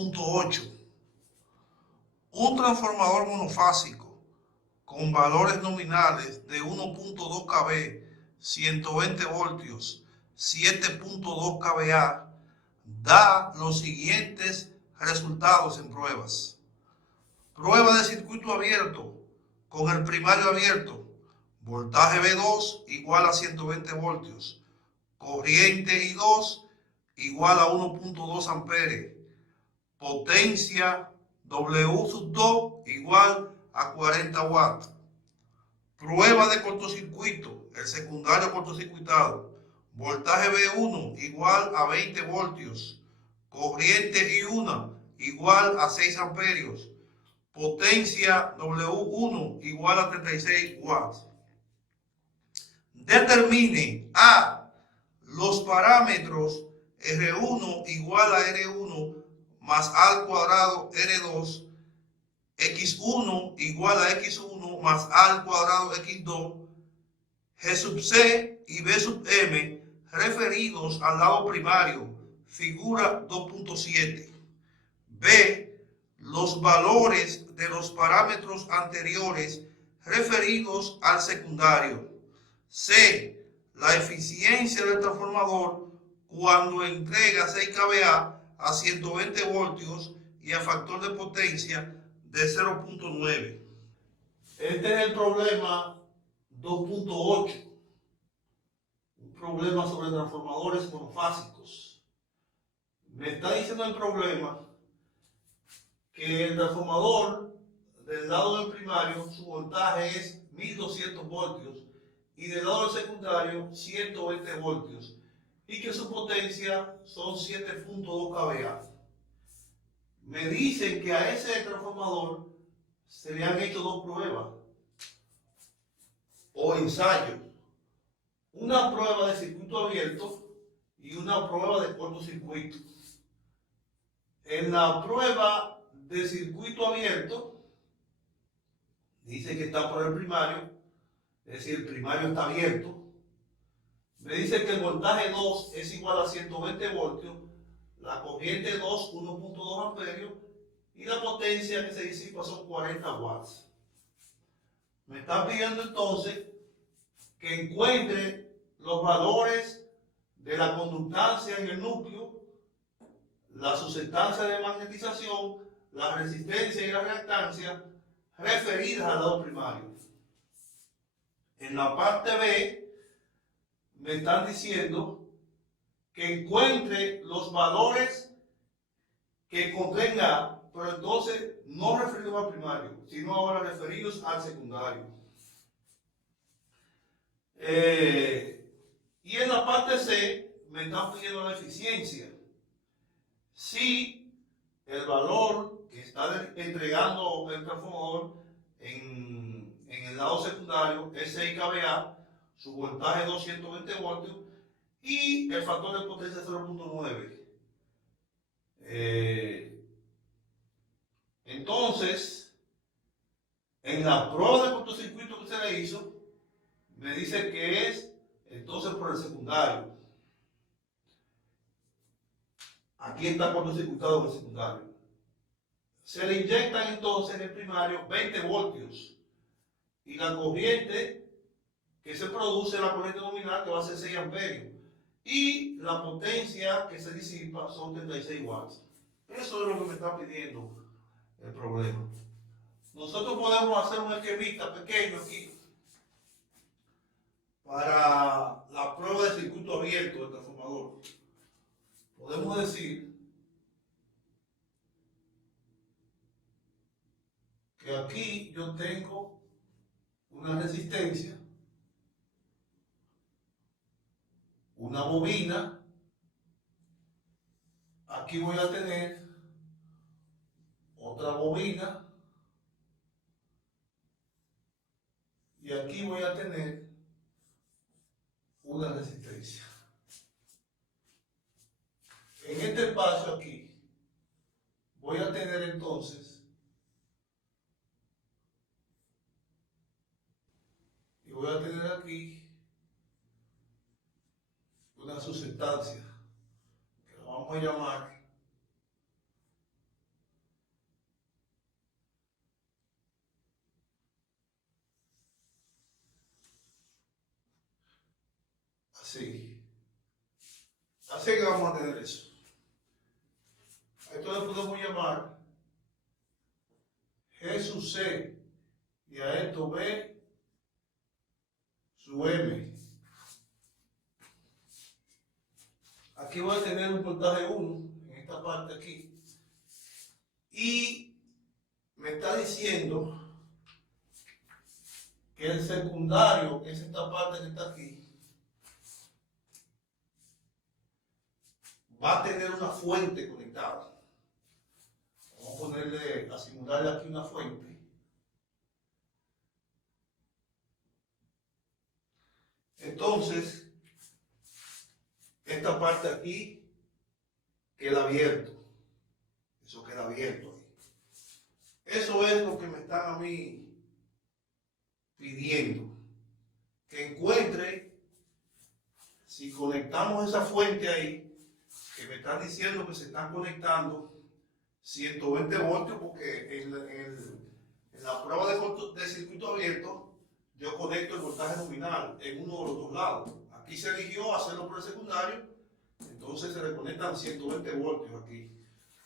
2.8. Un transformador monofásico con valores nominales de 1.2 kV, 120 voltios, 7.2 kVA, da los siguientes resultados en pruebas. Prueba de circuito abierto con el primario abierto, voltaje V2 igual a 120 voltios, corriente I2 igual a 1.2 amperes, potencia W2 igual a 40 watts. Prueba de cortocircuito, el secundario cortocircuitado, voltaje V1 igual a 20 voltios, corriente I1 igual a 6 amperios, potencia W1 igual a 36 watts. Determine A. Los parámetros R1 igual a R1 más A al cuadrado R2, X1 igual a X1 más A al cuadrado X2, G sub C y B sub M referidos al lado primario, figura 2.7. B. Los valores de los parámetros anteriores referidos al secundario. C. La eficiencia del transformador cuando entrega 6 kVA a 120 voltios y a factor de potencia de 0.9. Este es el problema 2.8. Un problema sobre transformadores monofásicos. Me está diciendo el problema que el transformador del lado del primario, su voltaje es 1200 voltios y del lado del secundario 120 voltios y que su potencia son 7.2 kVA. Me dicen que a ese transformador se le han hecho dos pruebas o ensayos. Una prueba de circuito abierto y una prueba de cortocircuito. En la prueba de circuito abierto, dice que está por el primario, es decir, el primario está abierto. Me dice que el voltaje 2 es igual a 120 voltios, la corriente 2, 1.2 amperios, y la potencia que se disipa son 40 watts. Me está pidiendo entonces que encuentre los valores de la conductancia en el núcleo, la susceptancia de magnetización, la resistencia y la reactancia referidas al lado primario. En la parte B me están diciendo que encuentre los valores que contenga, pero entonces no referidos al primario, sino ahora referidos al secundario. Y en la parte C me están pidiendo la eficiencia. Si el valor que está entregando el transformador en el lado secundario es 6 kVA, su voltaje 220 voltios y el factor de potencia 0.9. Entonces, en la prueba de cortocircuito que se le hizo, me dice que es entonces por el secundario. Aquí está cortocircuitado el secundario. Se le inyectan entonces en el primario 20 voltios y la corriente que se produce, la corriente nominal, que va a ser 6 amperios, y la potencia que se disipa son 36 watts. Eso es lo que me está pidiendo el problema. Nosotros podemos hacer un esquemita pequeño aquí para la prueba de circuito abierto del transformador. Podemos decir que aquí yo tengo una resistencia, una bobina, aquí voy a tener otra bobina y aquí voy a tener una resistencia. En este espacio aquí voy a tener entonces y voy a tener aquí una susceptancia que la vamos a llamar así. Así que vamos a tener eso. A esto le podemos llamar G sub C y a esto B sub M. Aquí voy a tener un voltaje 1 en esta parte aquí. Y me está diciendo que el secundario, que es esta parte que está aquí, va a tener una fuente conectada. Vamos a ponerle, a simularle aquí una fuente. Entonces, esta parte aquí queda abierto. Eso queda abierto ahí. Eso es lo que me están a mí pidiendo. Que encuentre, si conectamos esa fuente ahí, que me están diciendo que se están conectando 120 voltios, porque en la prueba de circuito abierto, yo conecto el voltaje nominal en uno de los dos lados. Aquí se eligió hacerlo por el secundario, entonces se le conectan 120 voltios aquí,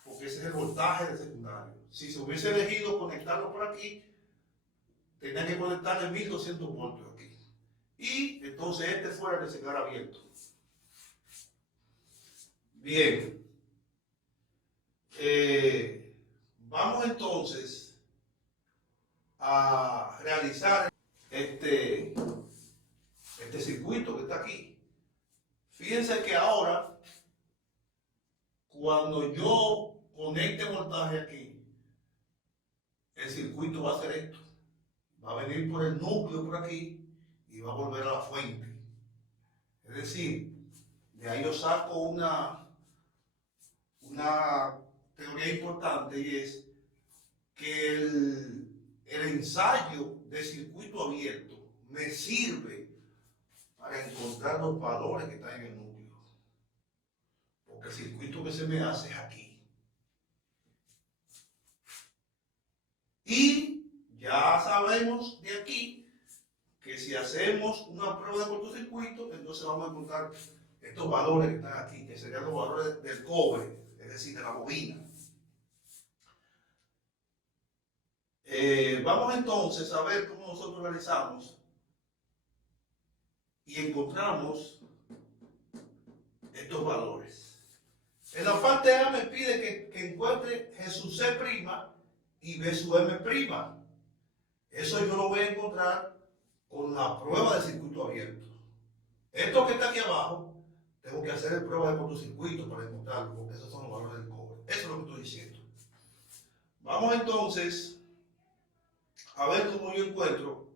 porque ese es el voltaje del secundario. Si se hubiese elegido conectarlo por aquí, tenía que conectarle 1200 voltios aquí. Y entonces este fuera el que se quedara abierto. Bien. Vamos entonces a realizar este circuito que está aquí. Fíjense que ahora, cuando yo conecte voltaje aquí, el circuito va a hacer esto. Va a venir por el núcleo por aquí y va a volver a la fuente. Es decir, de ahí yo saco una teoría importante, y es que el ensayo de circuito abierto me sirve para encontrar los valores que están en el núcleo. Porque el circuito que se me hace es aquí. Y ya sabemos de aquí que si hacemos una prueba de cortocircuito, entonces vamos a encontrar estos valores que están aquí, que serían los valores del cobre, es decir, de la bobina. Vamos entonces a ver cómo nosotros realizamos y encontramos estos valores. En la parte A me pide que encuentre G sub C' y B sub M'. Eso yo lo voy a encontrar con la prueba de circuito abierto. Esto que está aquí abajo, tengo que hacer el prueba de cortocircuito para encontrarlo, porque esos son los valores del cobre. Eso es lo que estoy diciendo. Vamos entonces a ver cómo yo encuentro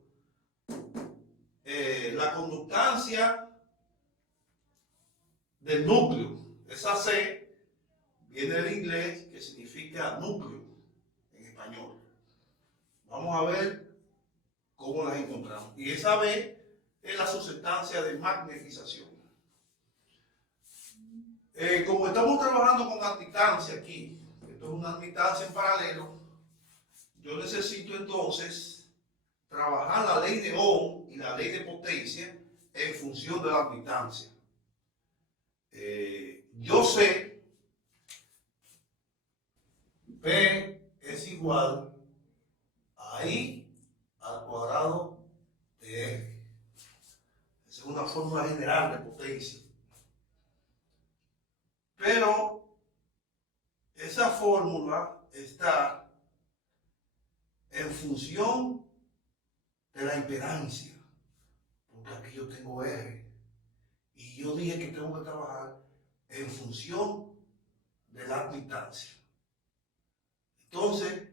la conductancia del núcleo. Esa C viene del inglés, que significa núcleo en español. Vamos a ver cómo las encontramos. Y esa B es la susceptancia de magnetización. Como estamos trabajando con admitancia aquí, esto es una admitancia en paralelo, yo necesito entonces trabajar la ley de Ohm y la ley de potencia en función de la admitancia. Yo sé P es igual a I al cuadrado de R. Esa es una fórmula general de potencia. Pero esa fórmula está en función de la impedancia, porque aquí yo tengo R. Y yo dije que tengo que trabajar en función de la admitancia. Entonces,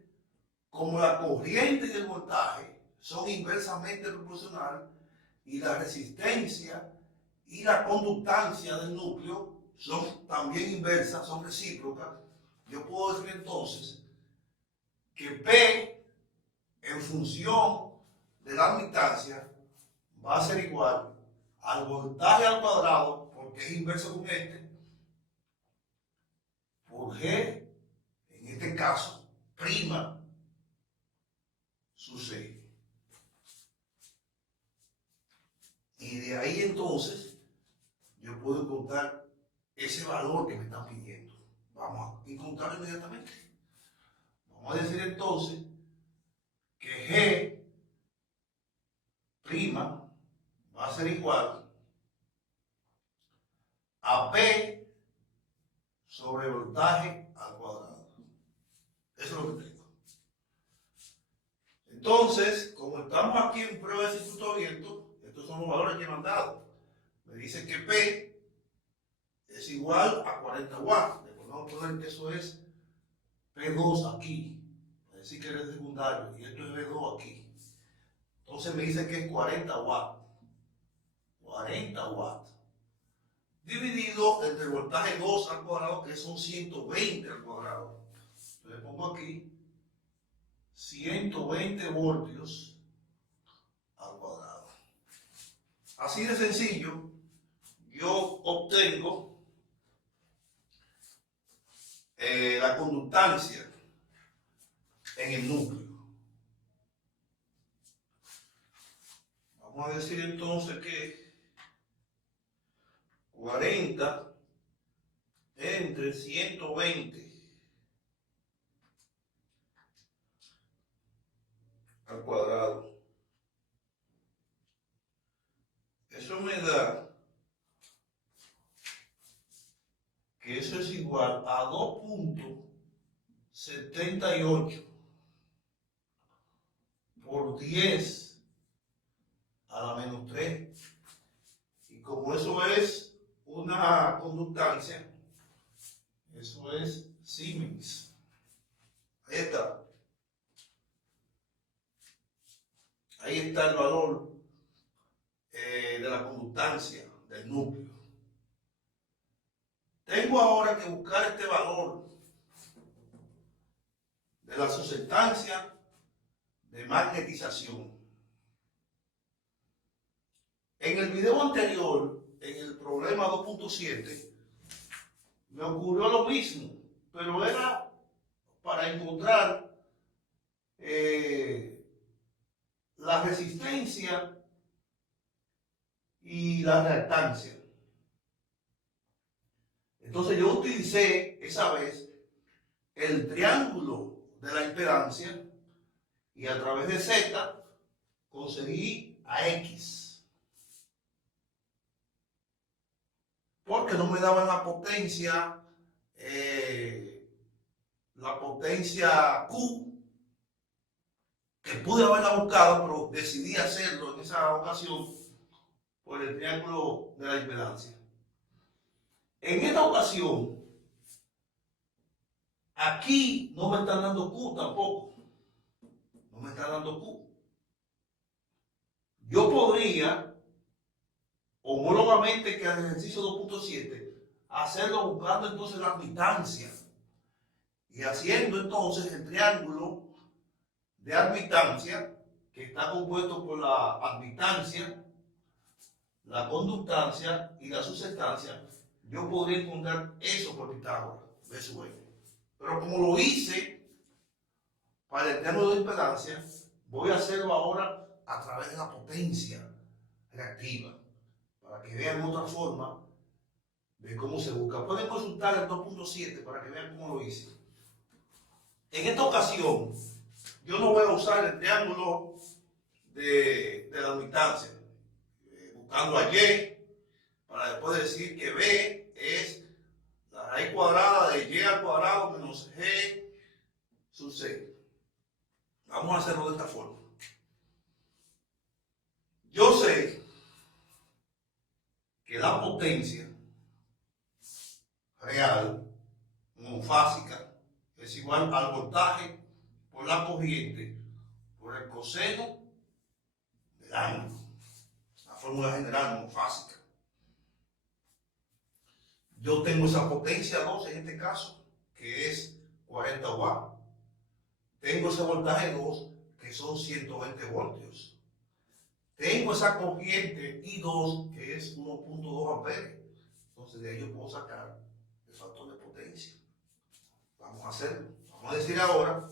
como la corriente y el voltaje son inversamente proporcionales y la resistencia y la conductancia del núcleo son también inversas, son recíprocas, yo puedo decir entonces que P en función de la admitancia va a ser igual al voltaje al cuadrado, porque es inverso con este, por G, en este caso, prima sub C. Y de ahí entonces puedo encontrar ese valor que me están pidiendo. Vamos a encontrarlo inmediatamente. Vamos a decir entonces que G' va a ser igual a P sobre voltaje al cuadrado. Eso es lo que tengo. Entonces, como estamos aquí en prueba de circuito abierto, estos son los valores que me han dado. Me dice que P es igual a 40 watts. Vamos a poner que eso es P2 aquí. Es decir, que es secundario. Y esto es V2 aquí. Entonces me dice que es 40 watts. 40 watts. Dividido entre el voltaje 2 al cuadrado, que son 120 al cuadrado. Le pongo aquí 120 voltios al cuadrado. Así de sencillo, yo obtengo la conductancia en el núcleo. Vamos a decir entonces que 40 entre 120 al cuadrado. Eso me da que eso es igual a 2.78 por 10 a la menos 3. Y como eso es una conductancia, eso es Siemens. Ahí está. Ahí está el valor de la conductancia del núcleo. Tengo ahora que buscar este valor de la susceptancia de magnetización. En el video anterior, en el problema 2.7, me ocurrió lo mismo, pero era para encontrar la resistencia y la reactancia. Entonces yo utilicé esa vez el triángulo de la impedancia y a través de Z conseguí a X. Porque no me daban la potencia Q, que pude haberla buscado, pero decidí hacerlo en esa ocasión por el triángulo de la impedancia. En esta ocasión, aquí no me están dando Q tampoco. No me está dando Q. Yo podría, homólogamente que al ejercicio 2.7, hacerlo buscando entonces la admitancia y haciendo entonces el triángulo de admitancia, que está compuesto por la admitancia, la conductancia y la susceptancia. Yo podría encontrar eso por Pitágoras, B sub N. Pero como lo hice para el triángulo de impedancia, voy a hacerlo ahora a través de la potencia reactiva, para que vean otra forma de cómo se busca. Pueden consultar el 2.7 para que vean cómo lo hice. En esta ocasión, yo no voy a usar el triángulo de la admitancia, buscando a Y, para después decir que B es la raíz cuadrada de Y al cuadrado menos G sub C. Vamos a hacerlo de esta forma. Yo sé que la potencia real monofásica es igual al voltaje por la corriente por el coseno del ángulo. La fórmula general monofásica. Yo tengo esa potencia 2 en este caso, que es 40 watts. Tengo ese voltaje 2, que son 120 voltios. Tengo esa corriente I2, que es 1.2 amperes. Entonces de ahí yo puedo sacar el factor de potencia. Vamos a hacerlo. Vamos a decir ahora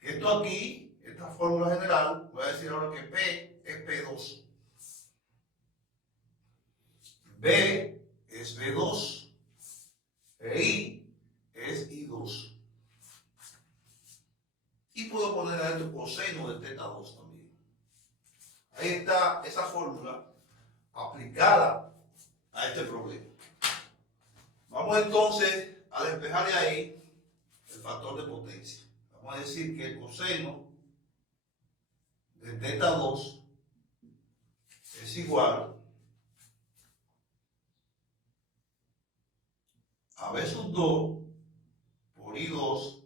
que esto aquí, esta fórmula general, voy a decir ahora que P es P2. B es B2 e I es I2. Y puedo poner a esto coseno de teta 2 también. Ahí está esa fórmula aplicada a este problema. Vamos entonces a despejar de ahí el factor de potencia. Vamos a decir que el coseno de teta 2 es igual a B sub 2 por I2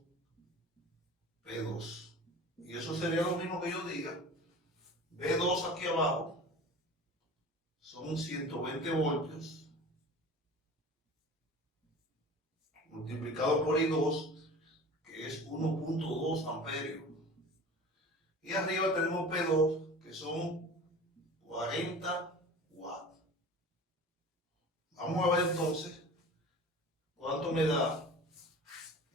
P2. Y eso sería lo mismo que yo diga. B2 aquí abajo son 120 voltios multiplicado por I2, que es 1.2 amperios. Y arriba tenemos P2, que son 40 watts. Vamos a ver entonces cuánto me da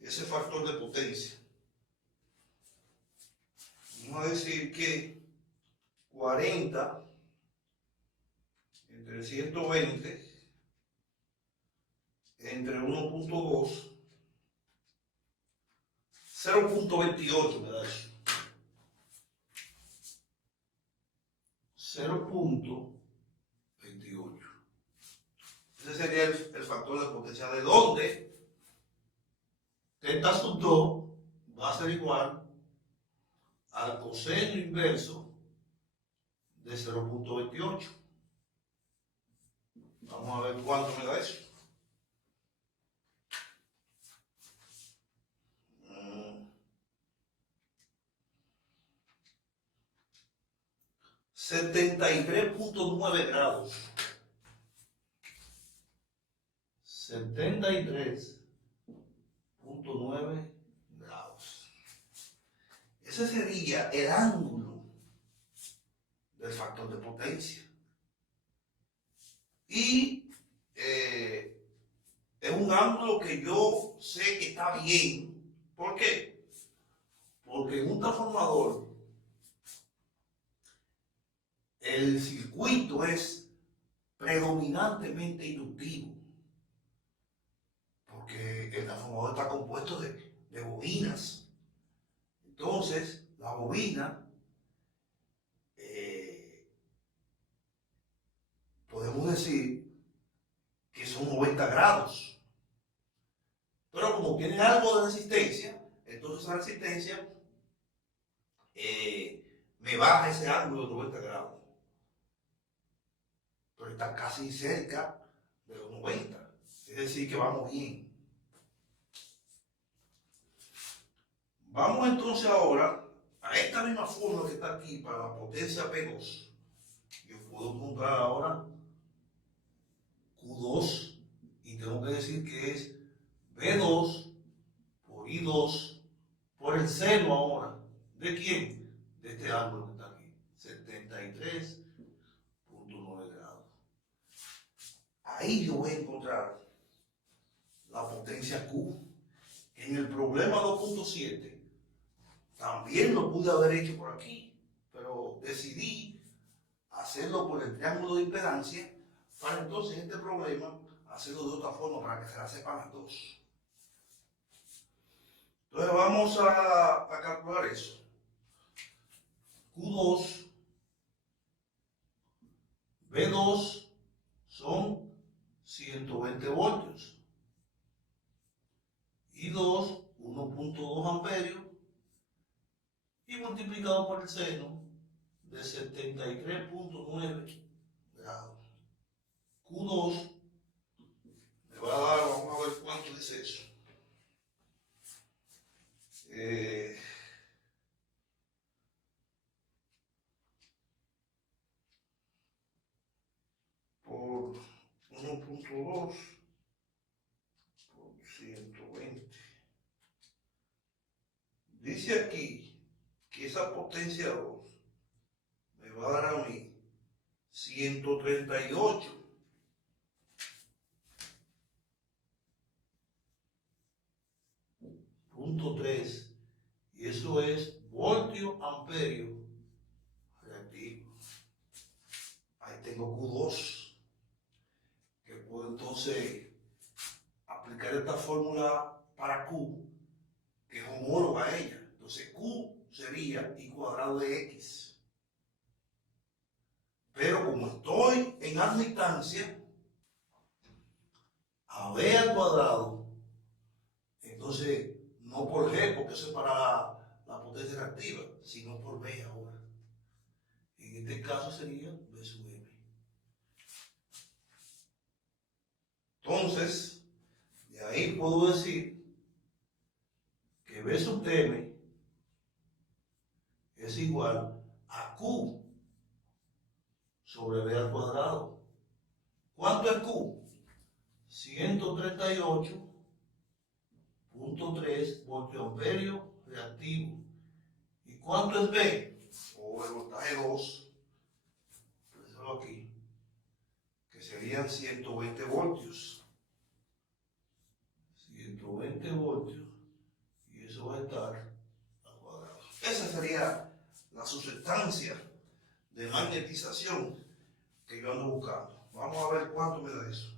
ese factor de potencia. Vamos a decir que 40 entre 120 entre 1.2, 0.28 me da eso. 0.28. Ese sería el factor de potencia, de donde teta sub 2 va a ser igual al coseno inverso de 0.28. Vamos a ver cuánto me da eso. 73.9 grados. 73.9 grados. Ese sería el ángulo del factor de potencia. Y es un ángulo que yo sé que está bien. ¿Por qué? Porque en un transformador el circuito es predominantemente inductivo, porque el transformador está compuesto de bobinas. Entonces, la bobina, podemos decir que son 90 grados. Pero como tiene algo de resistencia, entonces esa resistencia me baja ese ángulo de 90 grados. Pero está casi cerca de los 90. Es decir, que vamos bien. Vamos entonces ahora a esta misma fórmula que está aquí para la potencia P2. Yo puedo encontrar ahora Q2 y tengo que decir que es B2 por I2 por el seno ahora. ¿De quién? De este ángulo que está aquí. 73.9 grados. Ahí yo voy a encontrar la potencia Q. En el problema 2.7 también lo pude haber hecho por aquí, pero decidí hacerlo por el triángulo de impedancia para entonces este problema hacerlo de otra forma para que se la sepan las dos. Entonces vamos a calcular eso. Q2, B2 son 120 voltios. I2, 1.2 amperios. Y multiplicado por el seno de 73.9 grados. Q2 me va a dar, vamos a ver cuánto dice eso. Por 1.2 por 120. Dice aquí que esa potencia 2 me va a dar a mí 138.3 y eso es voltio amperio reactivo. Ahí tengo Q2. esta fórmula para Q, que es homóloga a ella. Entonces Q sería I cuadrado de X. Pero como estoy en admitancia, a B al cuadrado, entonces no por G, porque eso es para la potencia reactiva, sino por B ahora. En este caso sería B sub M. Entonces, de ahí puedo decir que B sub M es igual a Q sobre B al cuadrado. ¿Cuánto es Q? 138.3 voltiamperios reactivo. ¿Y cuánto es B? O el voltaje 2, déjalo aquí, que serían 120 voltios. 120 voltios, y eso va a estar al cuadrado. Esa sería la sustancia de magnetización que yo ando buscando. Vamos a ver cuánto me da eso.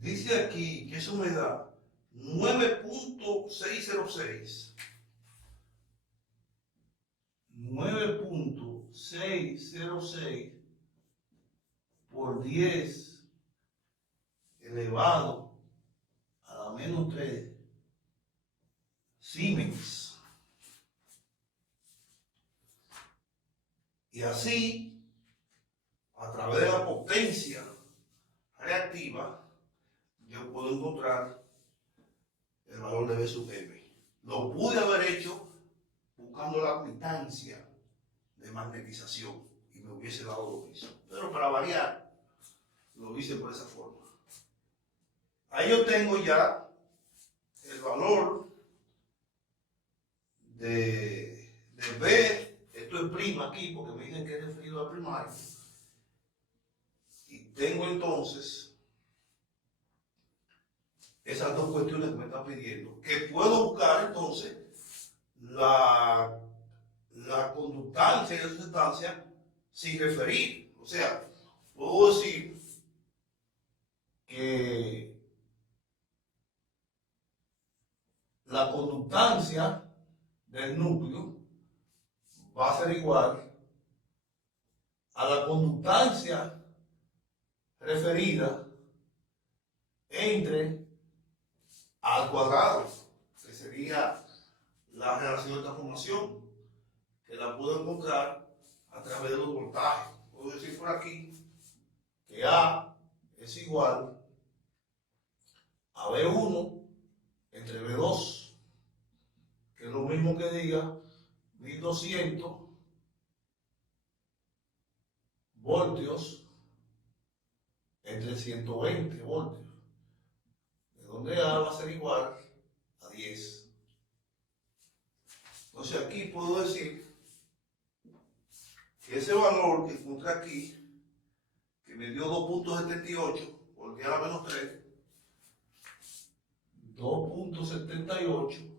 Dice aquí que eso me da 9.606. 9.606 por 10 elevado a la menos 3 Siemens. Y así, a través de la potencia reactiva, yo puedo encontrar el valor de B sub M. Lo pude haber hecho buscando la admitancia de magnetización y me hubiese dado lo mismo. Pero para variar, lo hice por esa forma. Ahí yo tengo ya el valor de B, esto es prima aquí porque me dicen que es referido al primario. Y tengo entonces esas dos cuestiones que me están pidiendo, que puedo buscar entonces la conductancia y la sustancia sin referir. O sea, puedo decir que la conductancia del núcleo va a ser igual a la conductancia referida entre al cuadrado, que sería la relación de transformación, que la puedo encontrar a través de los voltajes. Puedo decir por aquí que A es igual a B1 entre B2, que es lo mismo que diga 1200 voltios entre 120 voltios, de donde A va a ser igual a 10. Entonces aquí puedo decir que ese valor que encontré aquí, que me dio 2.78 por 10 a la menos 3, 2.78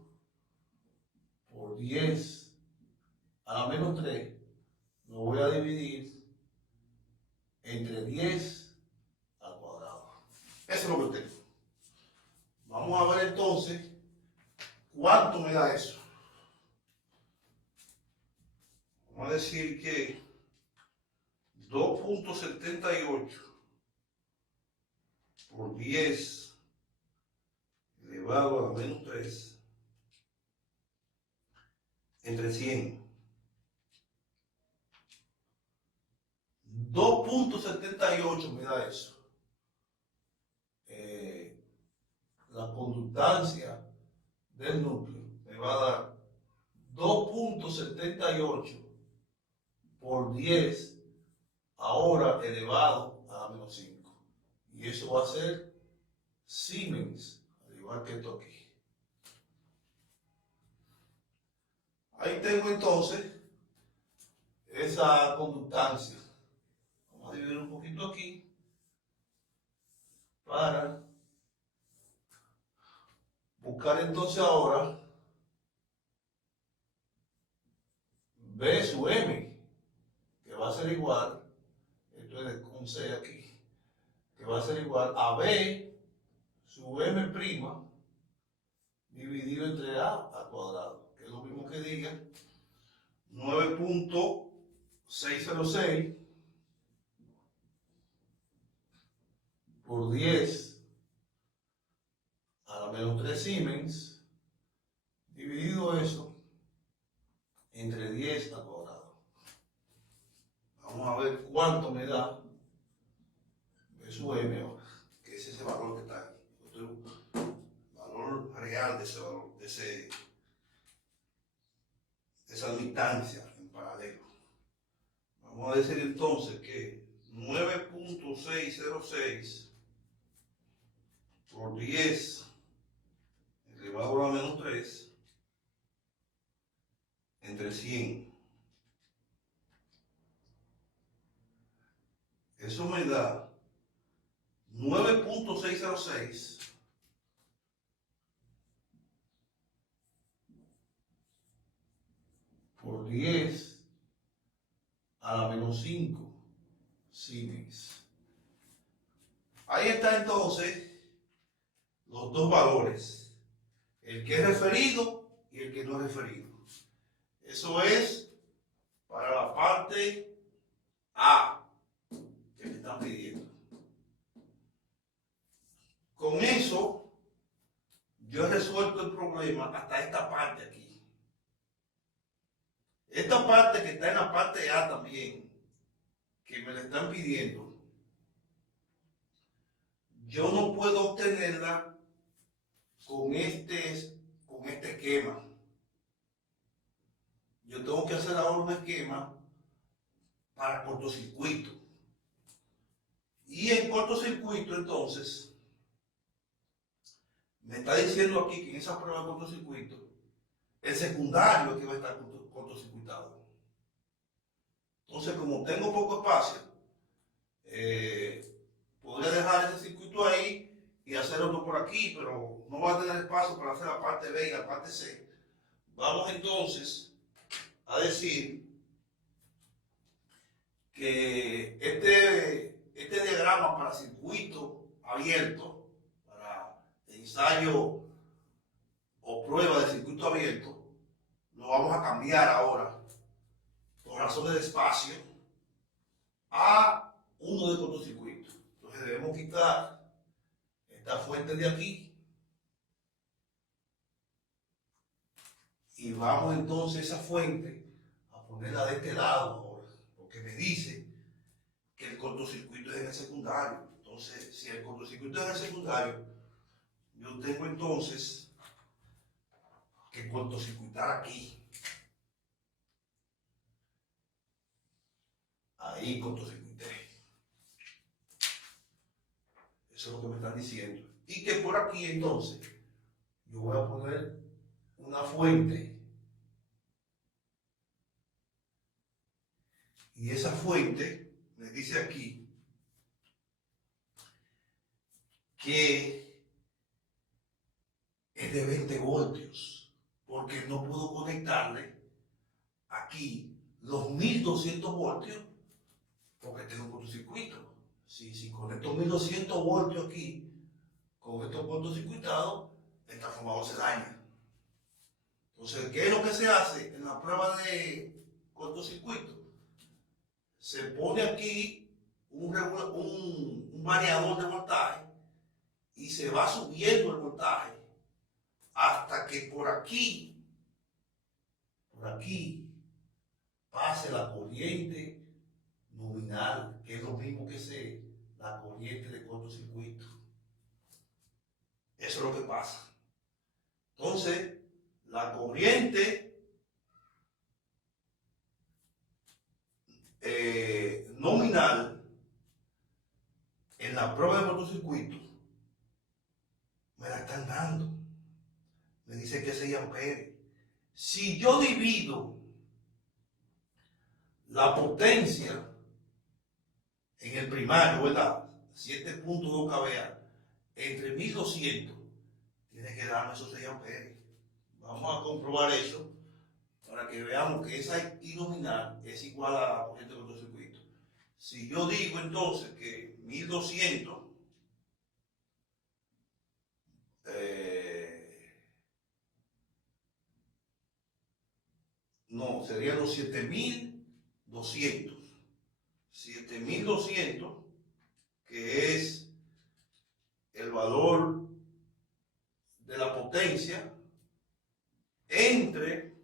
por 10 a la menos 3, lo voy a dividir entre 10 al cuadrado. Eso es lo que tengo. Vamos a ver entonces cuánto me da eso. Vamos a decir que 2.78 por 10 elevado a la menos 3 entre 100. 2.78 me da eso. La conductancia del núcleo me va a dar 2.78 por 10 ahora elevado a la menos 5. Y eso va a ser Siemens, al igual que esto aquí. Ahí tengo entonces esa conductancia. Vamos a dividir un poquito aquí para buscar entonces ahora B sub M, que va a ser igual, esto es con C aquí, que va a ser igual a B sub M' dividido entre A al cuadrado, que es lo mismo que diga 9.606 por 10 a la menos 3 Siemens, dividido eso entre 10 al cuadrado. Vamos a ver cuánto me da B sub M ahora, que es ese valor que está ahí. El valor real de ese valor, de esa distancia en paralelo. Vamos a decir entonces que 9.606 por 10 elevado a la menos 3 entre 100. Eso me da 9.606 por 10 a la menos 5 Siemens. Ahí está entonces los dos valores, el que es referido y el que no es referido. Eso es para la parte A que me están pidiendo. Con eso yo he resuelto el problema hasta esta parte aquí. Esta parte que está en la parte A también, que me la están pidiendo, yo no puedo obtenerla con este esquema. Yo tengo que hacer ahora un esquema para cortocircuito. Y en cortocircuito, entonces, me está diciendo aquí que en esa prueba de cortocircuito, el secundario es que va a estar cortocircuitado. Entonces, como tengo poco espacio, podría dejar ese circuito ahí y hacer otro por aquí, pero no va a tener espacio para hacer la parte B y la parte C. Vamos entonces a decir que este diagrama para circuito abierto, para ensayo o prueba de circuito abierto, lo vamos a cambiar ahora, por razones de espacio, a uno de cortocircuito. Entonces debemos quitar esta fuente de aquí y vamos entonces esa fuente a ponerla de este lado ahora, porque me dice que el cortocircuito es en el secundario. Entonces, si el cortocircuito es en el secundario, yo tengo entonces que cortocircuitar aquí. Ahí cortocircuité. Eso es lo que me están diciendo. Y que por aquí entonces yo voy a poner una fuente. Y esa fuente me dice aquí que es de 20 voltios, porque no puedo conectarle aquí los 1200 voltios porque tengo un cortocircuito. Si conecto 1200 voltios aquí con estos cortocircuitados, el transformador se daña. Entonces, ¿qué es lo que se hace en la prueba de cortocircuito? Se pone aquí un variador de voltaje y se va subiendo el voltaje hasta que por aquí pase la corriente nominal, que es lo mismo que la corriente de cortocircuito. Eso es lo que pasa. Entonces, la corriente nominal en la prueba de cortocircuito me la están dando. Me dice que es 6 amperes. Si yo divido la potencia en el primario, ¿verdad? 7.2 kVA entre 1200, tiene que darme esos 6 amperes. Vamos a comprobar eso para que veamos que esa I nominal es igual a la corriente de cortocircuito. Si yo digo entonces que 1200 no, serían los 7200. 7200, que es el valor de la potencia entre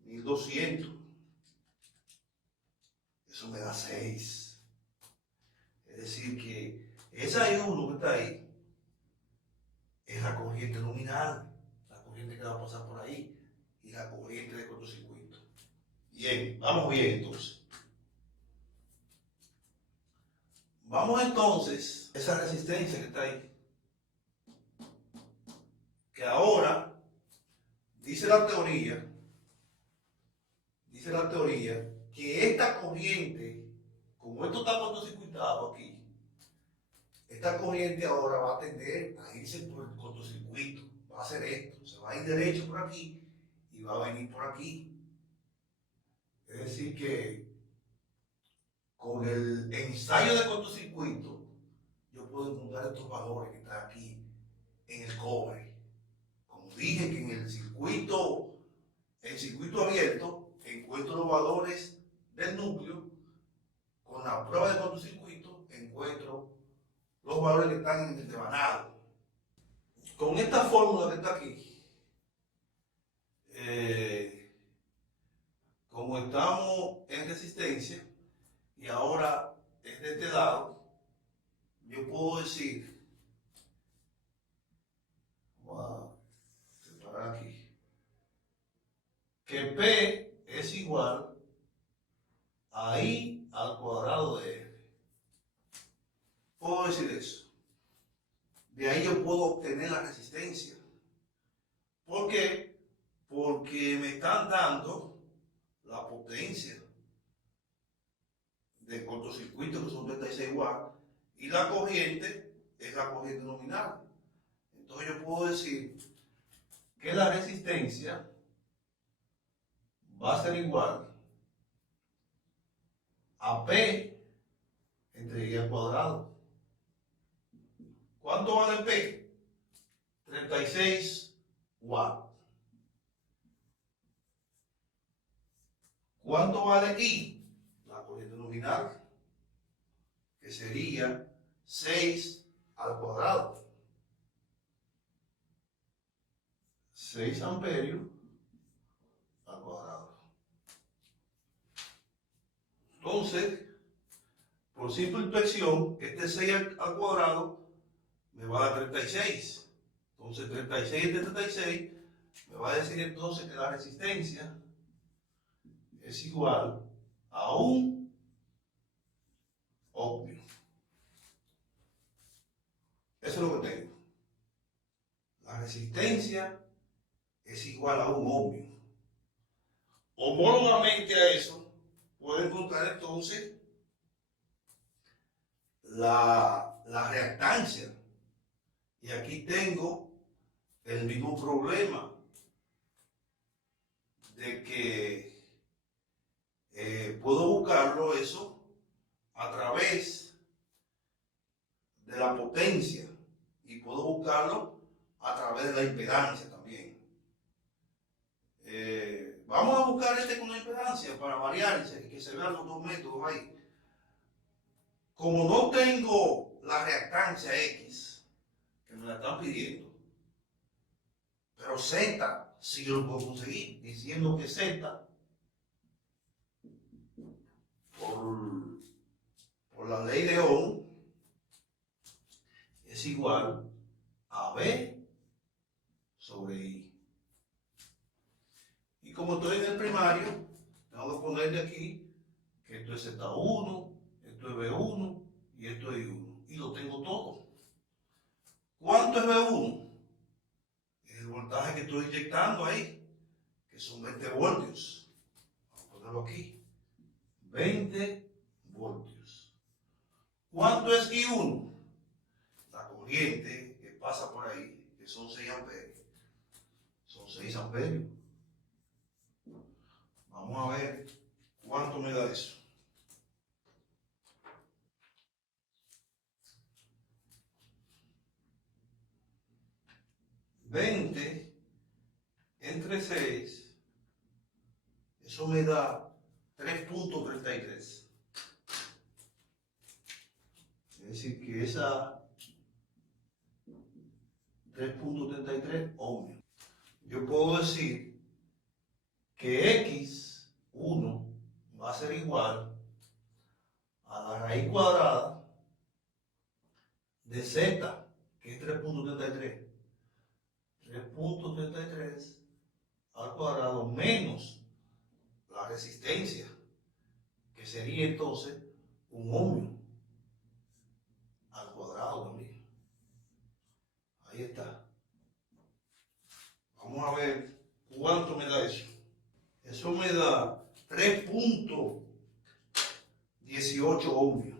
1200. Eso me da 6. Es decir, que esa I1 que está ahí es la corriente nominal, la corriente que va a pasar por ahí, y la corriente de cortocircuito. Bien, vamos bien entonces. Vamos entonces a esa resistencia que está ahí. Que ahora, dice la teoría, que esta corriente, como esto está cortocircuitado aquí, esta corriente ahora va a tender a irse por el cortocircuito. Va a hacer esto, se va a ir derecho por aquí y va a venir por aquí. Es decir que con el ensayo de cortocircuito yo puedo encontrar estos valores que están aquí en el cobre. Como dije que en el circuito abierto encuentro los valores del núcleo, con la prueba de cortocircuito encuentro los valores que están en el devanado. Con esta fórmula que está aquí, como estamos en resistencia y ahora es de este lado, yo puedo decir, voy a separar aquí, que P es igual a I al cuadrado de R. Puedo decir eso. De ahí yo puedo obtener la resistencia. ¿Por qué? Porque me están dando la potencia del cortocircuito, que son 36 watts, y la corriente es la corriente nominal. Entonces yo puedo decir que la resistencia va a ser igual a P entre I al cuadrado. ¿Cuánto vale P? 36 watts. ¿Cuánto vale I? La corriente nominal, que sería 6 al cuadrado. 6 amperios al cuadrado. Entonces, por simple inspección, este 6 al cuadrado me va a dar 36. Entonces, 36 entre 36 me va a decir entonces que la resistencia es igual a un ohmio. Eso es lo que tengo. La resistencia es igual a un ohmio. Homólogamente a eso, puedo encontrar entonces la reactancia. Y aquí tengo el mismo problema de que puedo buscarlo eso a través de la potencia y puedo buscarlo a través de la impedancia también. Vamos a buscar este con la impedancia para variar y que se vean los dos métodos ahí. Como no tengo la reactancia X, que me la están pidiendo, pero Z sí yo lo puedo conseguir, diciendo que Z por la ley de Ohm es igual a B sobre I. Y como estoy en el primario, tengo que ponerle aquí que esto es Z1, esto es B1 y esto es I1. Y lo tengo todo. ¿Cuánto es B1? Es el voltaje que estoy inyectando ahí, que son 20 voltios. Vamos a ponerlo aquí. 20 voltios. ¿Cuánto es I1? La corriente que pasa por ahí, que son 6 amperios. Son 6 amperios. Vamos a ver cuánto me da eso. $20 entre 6, eso me da 3.33. Es decir, que esa 3.33 ohmios. Yo puedo decir que X1 va a ser igual a la raíz cuadrada de Z, que es 3.33. 3.33 al cuadrado menos la resistencia, que sería entonces un ohmio al cuadrado también. Ahí está. Vamos a ver cuánto me da eso. Eso me da 3.18 ohmios.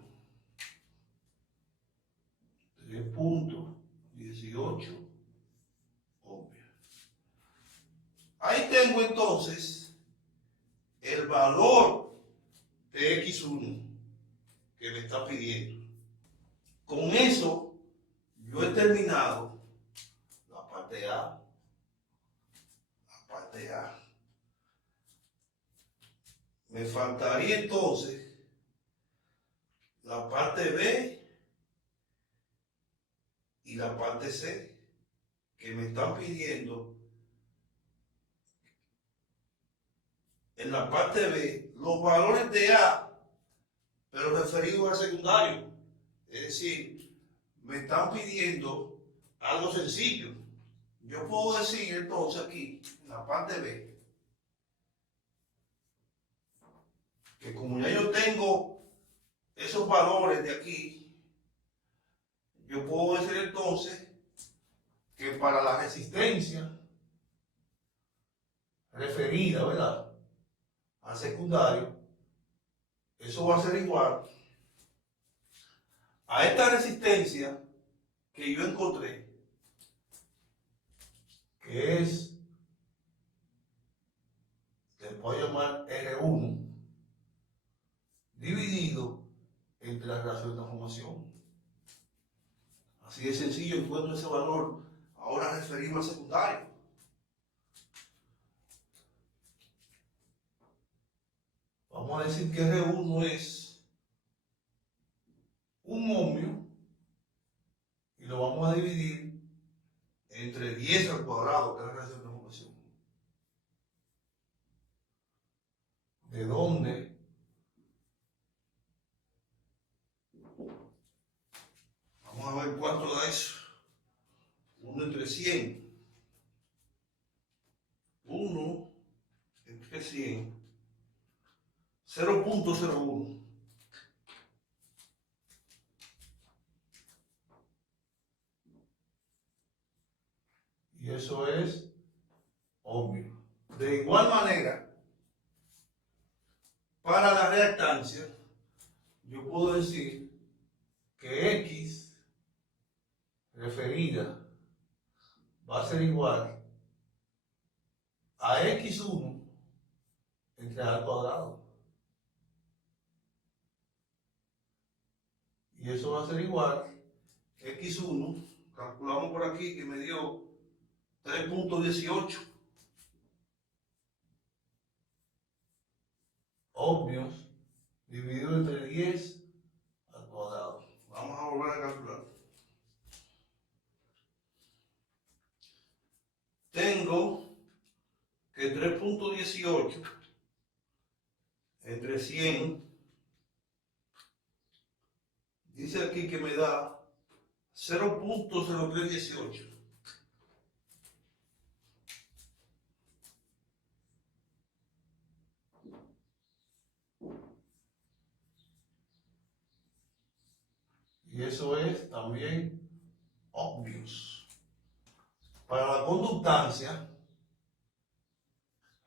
3.18 ohmios. Ahí tengo entonces el valor de X1 que me está pidiendo. Con eso yo he terminado la parte A. La parte A. Me faltaría entonces la parte B y la parte C, que me están pidiendo en la parte B los valores de A, pero referidos al secundario. Es decir, me están pidiendo algo sencillo. Yo puedo decir entonces aquí, en la parte B, que como ya yo tengo esos valores de aquí, yo puedo decir entonces que para la resistencia referida, ¿verdad?, al secundario, eso va a ser igual a esta resistencia que yo encontré, que es, le voy a llamar R1, dividido entre la relación de transformación. Así de sencillo encuentro ese valor ahora referido al secundario. Vamos a decir que R1 es un ohmio y lo vamos a dividir entre 10 al cuadrado, que es la relación de transformación. ¿De dónde? Vamos a ver cuánto da eso. 1 entre 100. 1 entre 100. 0.01. Y eso es ohmio. De igual manera, para la reactancia, yo puedo decir que X referida va a ser igual a X1 entre A al cuadrado. Y eso va a ser igual a X1, calculamos por aquí que me dio 3.18 ohmios dividido entre 10 al cuadrado. Vamos a volver a calcular. Tengo que 3.18 entre 100, dice aquí que me da 0.0318. Y eso es también ohmios. Para la conductancia,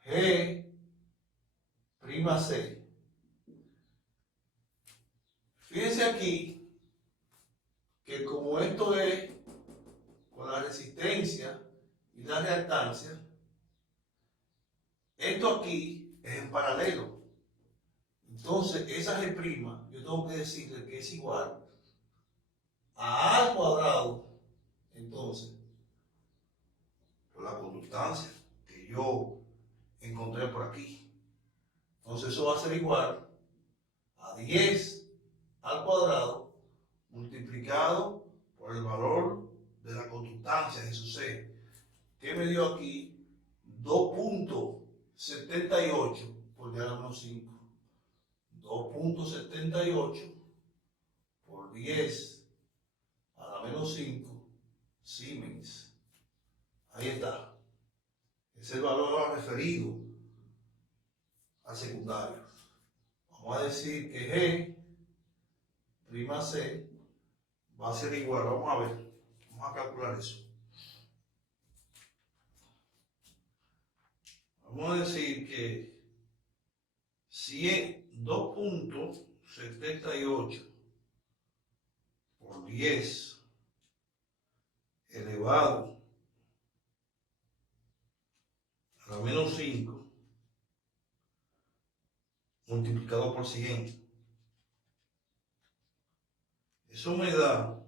G'(C). Fíjense aquí que como esto es con la resistencia y la reactancia, esto aquí es en paralelo. Entonces, esa G', yo tengo que decirle que es igual a A al cuadrado, entonces, por la conductancia que yo encontré por aquí. Entonces, eso va a ser igual a 10 al cuadrado multiplicado por el valor de la conductancia de su C, que me dio aquí 2.78 por 10 a la menos 5. 2.78 por 10 a la menos 5 Siemens. Ahí está. Es el valor referido al secundario. Vamos a decir que G'(C) va a ser igual. Vamos a ver. Vamos a calcular eso. Vamos a decir que si es 2.78 por 10 elevado a la menos 5 multiplicado por 100, eso me da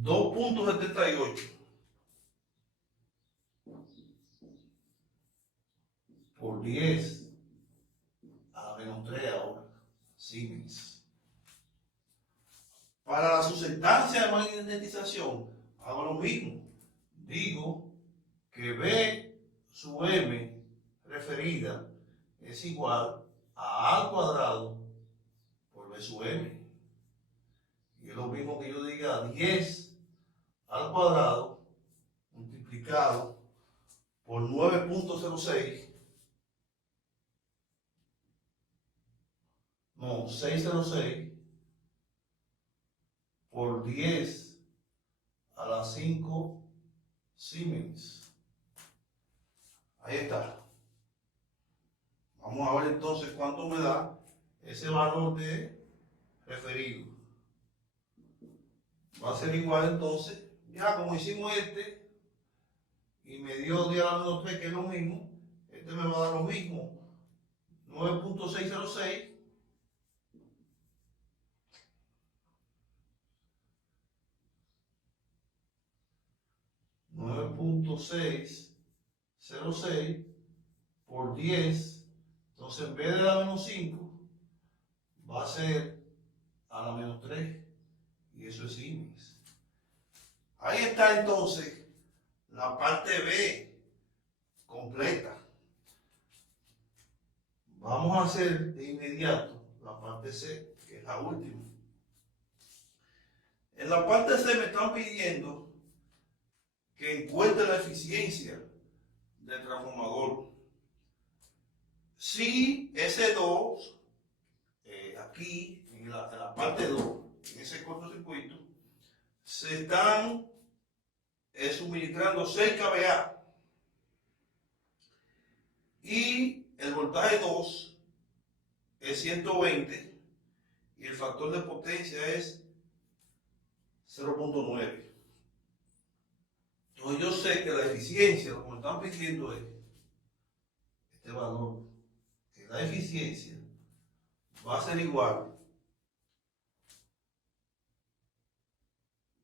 2.78 por 10 a la menos 3 ahora, Siemens. Para la sustancia de magnetización, hago lo mismo. Digo que B sub M referida es igual a A al cuadrado por B sub M. Y es lo mismo que yo diga 10 al cuadrado multiplicado por 9.06. No, 606 por 10 a la 5 Siemens. Ahí está. Vamos a ver entonces cuánto me da ese valor de referido. Va a ser igual entonces, ya como hicimos este, y me dio 10 a la menos 3, que es lo mismo, este me va a dar lo mismo, 9.606 9.606 por 10, entonces en vez de la menos 5, va a ser a la menos 3, y eso es Siemens. Ahí está entonces la parte B completa. Vamos a hacer de inmediato la parte C, que es la última. En la parte C me están pidiendo que encuentre la eficiencia del transformador. Si ese 2, aquí en la parte 2, en ese cortocircuito, se están suministrando 6 kVA y el voltaje 2 es 120 y el factor de potencia es 0.9. Entonces yo sé que la eficiencia, lo que me están pidiendo es este valor, que la eficiencia va a ser igual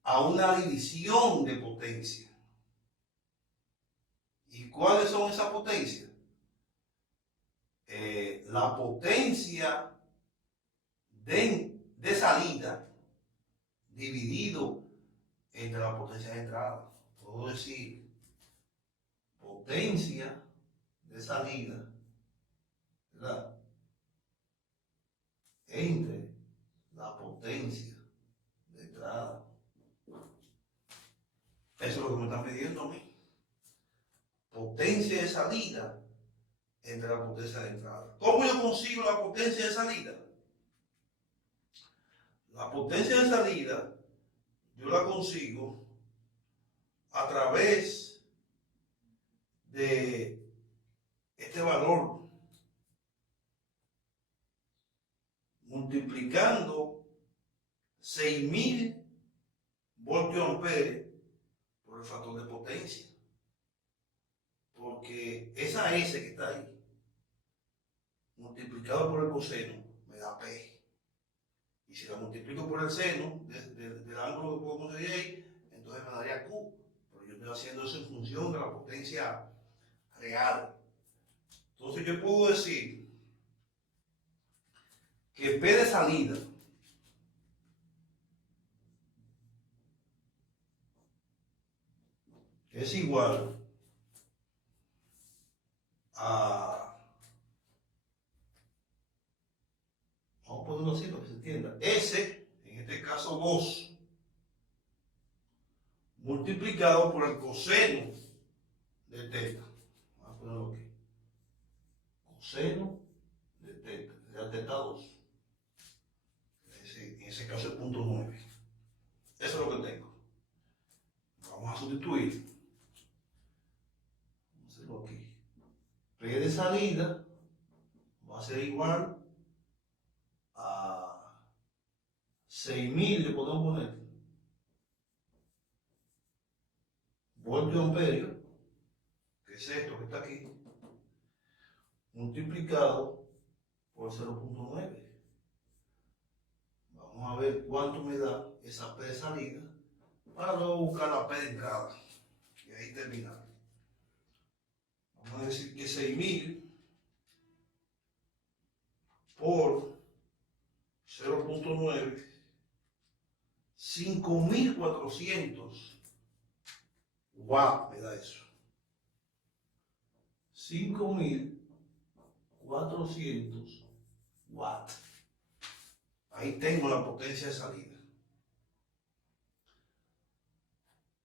a una división de potencia. ¿Y cuáles son esas potencias? La potencia de salida dividido entre la potencia de entrada. Puedo decir potencia de salida, ¿verdad?, entre la potencia de entrada. Eso es lo que me están pidiendo a mí. Potencia de salida entre la potencia de entrada. ¿Cómo yo consigo la potencia de salida? La potencia de salida yo la consigo a través de este valor multiplicando 6.000 voltios amperes por el factor de potencia, porque esa S que está ahí multiplicado por el coseno me da P. Y si la multiplico por el seno del ángulo que puedo conseguir ahí, entonces me daría Q. Pero yo estoy haciendo eso en función de la potencia real. Entonces yo puedo decir que P de salida es igual a, vamos a ponerlo así para que se entienda, S, en este caso 2, multiplicado por el coseno de teta. Vamos a ponerlo aquí. Coseno de teta, de teta 2. En ese caso es 0.9. Eso es lo que tengo. Vamos a sustituir. Vamos a hacerlo aquí. P de salida va a ser igual a 6000, le podemos poner, voltio amperio, que es esto que está aquí, multiplicado por 0.9. Vamos a ver cuánto me da esa P de salida para luego buscar la P de entrada. Y ahí terminar. Vamos a decir que 6000 por 0.9, 5400 watts me da eso. 5400 watts. Ahí tengo la potencia de salida.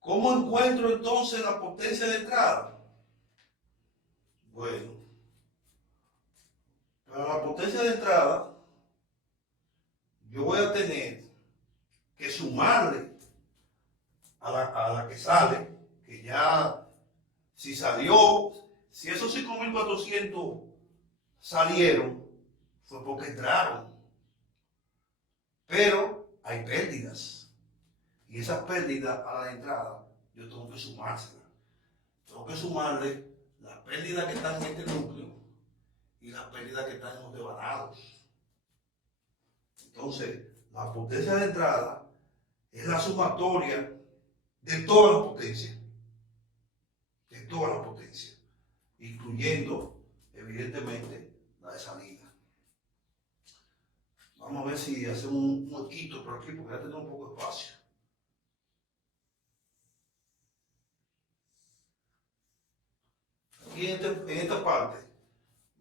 ¿Cómo encuentro entonces la potencia de entrada? Bueno, para la potencia de entrada, yo voy a tener que sumarle a la que sale, que ya, si salió, si esos 5400 salieron, fue porque entraron. Pero hay pérdidas. Y esas pérdidas a la entrada, yo tengo que sumárselas. Tengo que sumarle las pérdidas que están en este núcleo y las pérdidas que están en los devanados. Entonces, la potencia de entrada es la sumatoria de todas las potencias. De todas las potencias. Incluyendo, evidentemente, la de salida. Vamos a ver si hacemos un huequito por aquí, porque ya tenemos un poco de espacio. Aquí en esta parte,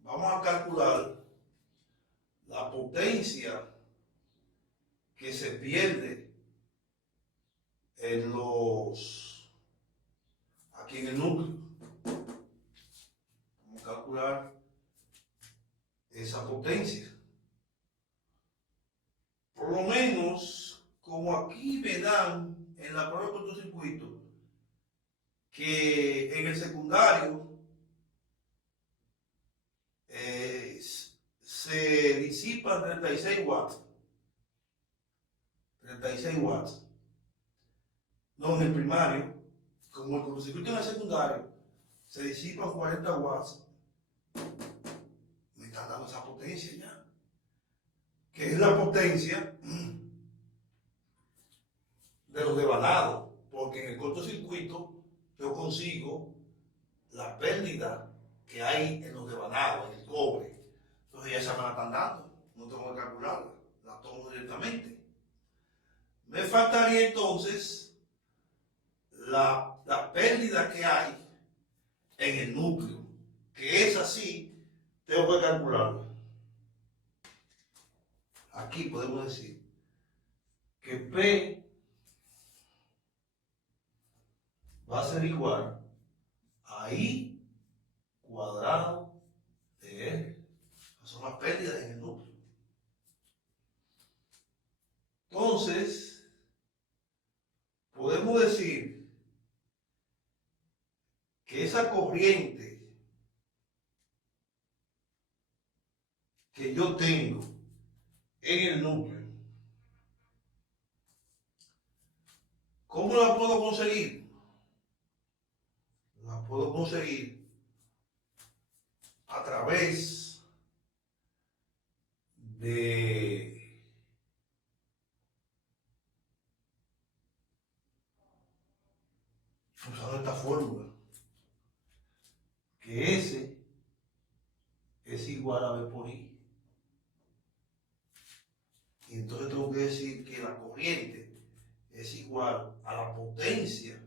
vamos a calcular la potencia que se pierde aquí en el núcleo. Vamos a calcular esa potencia. Por lo menos, como aquí me dan en la prueba de cortocircuito, que en el secundario se disipan 36 watts. 36 watts. No, en el primario, como el cortocircuito en el secundario, se disipan 40 watts. Me están dando esa potencia ya. Que es la potencia de los devanados. Porque en el cortocircuito yo consigo la pérdida que hay en los devanados, en el cobre. Entonces ya se me la están dando. No tengo que calcularla. La tomo directamente. Me faltaría entonces la pérdida que hay en el núcleo, que es así, tengo que calcularla. Aquí podemos decir que P va a ser igual a I cuadrado de R. Son las pérdidas en el núcleo. Entonces, podemos decir que esa corriente que yo tengo en el núcleo, ¿cómo la puedo conseguir? La puedo conseguir a través usando esta fórmula, que S es igual a B por I. Y entonces tengo que decir que la corriente es igual a la potencia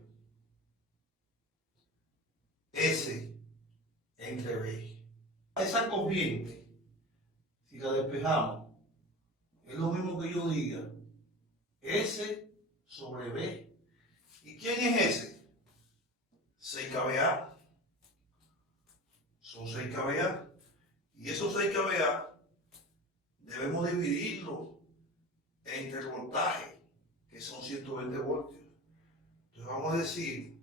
S entre B. Esa corriente, si la despejamos, es lo mismo que yo diga S sobre B. ¿Y quién es S? 6 kVA. Son 6 kVA. Y esos 6 kVA debemos dividirlo entre el voltaje, que son 120 voltios. Entonces vamos a decir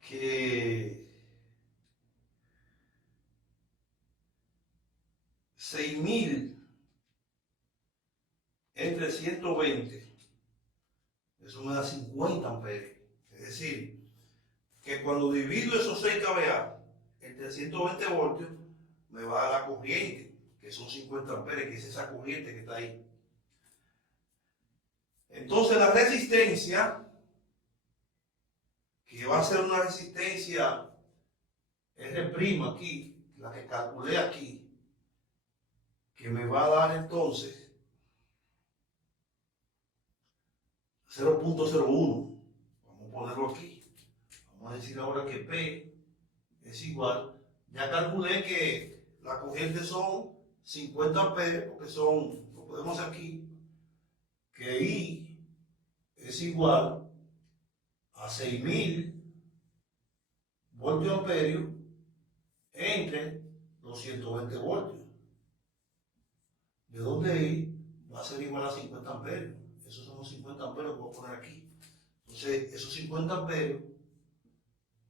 que 6000 entre 120, eso me da 50 amperes. Es decir, que cuando divido esos 6 kVA entre 120 voltios, me va a dar la corriente, que son 50 amperes, que es esa corriente que está ahí. Entonces la resistencia, que va a ser una resistencia R' aquí, la que calculé aquí, que me va a dar entonces 0.01. Vamos a ponerlo aquí. Vamos a decir ahora que P es igual. Ya calculé que la corriente son 50 amperes, porque son, lo podemos hacer aquí, que I es igual a 6000 voltios amperios entre los 120 voltios. De donde I va a ser igual a 50 amperios. Esos son los 50 amperios que voy a poner aquí. Entonces, esos 50 amperios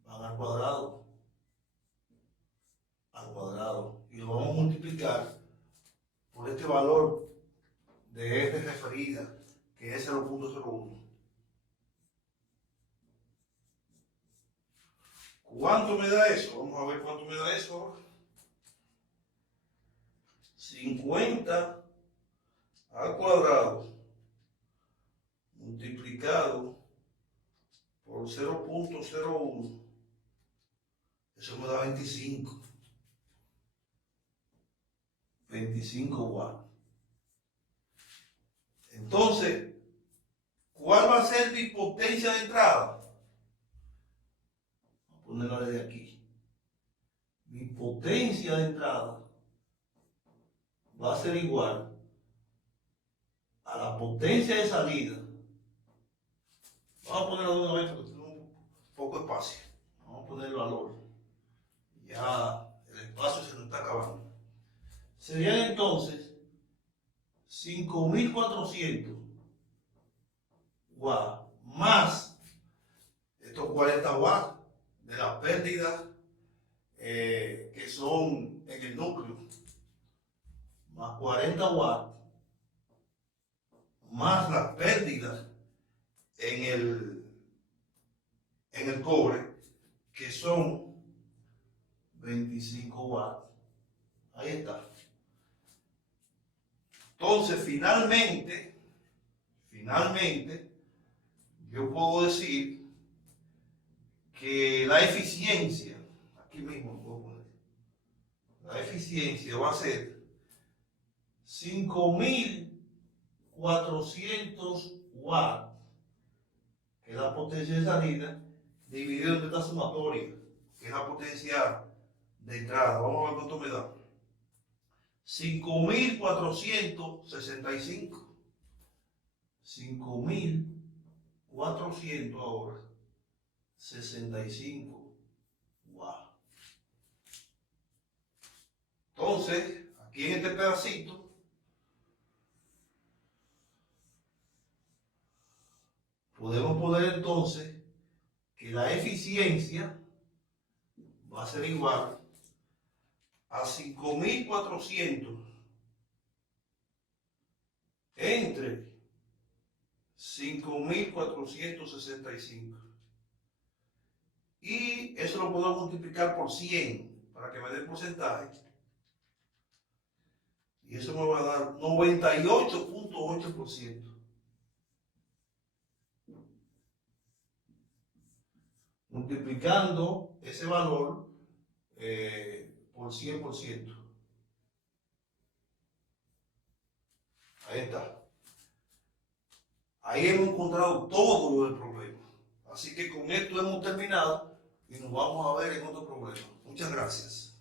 van al cuadrado. Y lo vamos a multiplicar por este valor de R referida, que es 0.01. ¿Cuánto me da eso? Vamos a ver cuánto me da eso ahora. 50 al cuadrado multiplicado por 0.01. Eso me da 25. 25 watts. Entonces, ¿cuál va a ser mi potencia de entrada? Voy a ponerla desde aquí. Mi potencia de entrada va a ser igual a la potencia de salida. Vamos a ponerlo de una vez porque tengo poco espacio. Vamos a poner el valor. Ya el espacio se nos está acabando. Serían entonces 5400 watts más estos 40 watts de las pérdidas que son en el núcleo, más 40 watts más las pérdidas en el cobre, que son 25 watts. Ahí está. Entonces, finalmente, yo puedo decir que la eficiencia, aquí mismo lo puedo poner, la eficiencia va a ser 5400 watts, que es la potencia de salida, dividido entre esta sumatoria, que es la potencia de entrada. Vamos a ver cuánto me da. 5465. 5400 ahora. 65 watts. Entonces, aquí en este pedacito, podemos poner entonces que la eficiencia va a ser igual a 5400 entre 5465. Y eso lo puedo multiplicar por 100 para que me dé el porcentaje. Y eso me va a dar 98.8%. Multiplicando ese valor por 100%. Ahí está. Ahí hemos encontrado todo el problema. Así que con esto hemos terminado y nos vamos a ver en otro problema. Muchas gracias.